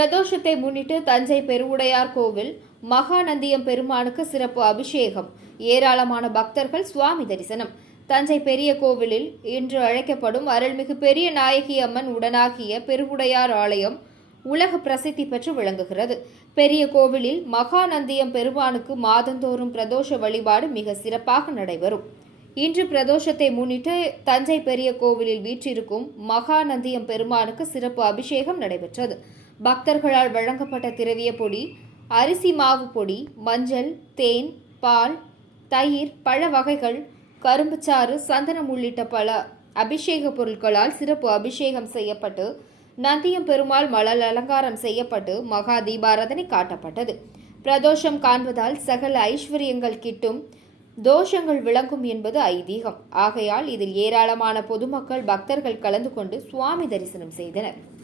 பிரதோஷத்தை முன்னிட்டு தஞ்சை பெருவுடையார் கோவில் மகாநந்தியம் பெருமானுக்கு சிறப்பு அபிஷேகம். ஏராளமான பக்தர்கள் சுவாமி தரிசனம். தஞ்சை பெரிய கோவிலில் இன்று அழைக்கப்படும் அருள்மிகு பெரிய நாயகி அம்மன் உடனாகிய பெருவுடையார் ஆலயம் உலக பிரசித்தி பெற்று விளங்குகிறது. பெரிய கோவிலில் மகாநந்தியம் பெருமானுக்கு மாதந்தோறும் பிரதோஷ வழிபாடு மிக சிறப்பாக நடைபெறும். இன்று பிரதோஷத்தை முன்னிட்டு தஞ்சை பெரிய கோவிலில் வீற்றிருக்கும் மகாநந்தியம் பெருமானுக்கு சிறப்பு அபிஷேகம் நடைபெற்றது. பக்தர்களால் வழங்கப்பட்ட திரவிய பொடி அரிசி மாவு பொடி மஞ்சள் தேன் பால் தயிர் பழ வகைகள் கரும்புச்சாறு சந்தனம் உள்ளிட்ட பல அபிஷேக பொருட்களால் சிறப்பு அபிஷேகம் செய்யப்பட்டு நந்தியம் பெருமாள் மலர் அலங்காரம் செய்யப்பட்டு மகா தீபாராதனை காட்டப்பட்டது. பிரதோஷம் காண்பதால் சகல ஐஸ்வர்யங்கள் கிட்டும். தோஷங்கள் விளங்கும் என்பது ஐதீகம். ஆகையால் இதில் ஏராளமான பொதுமக்கள் பக்தர்கள் கலந்து கொண்டு சுவாமி தரிசனம் செய்தனர்.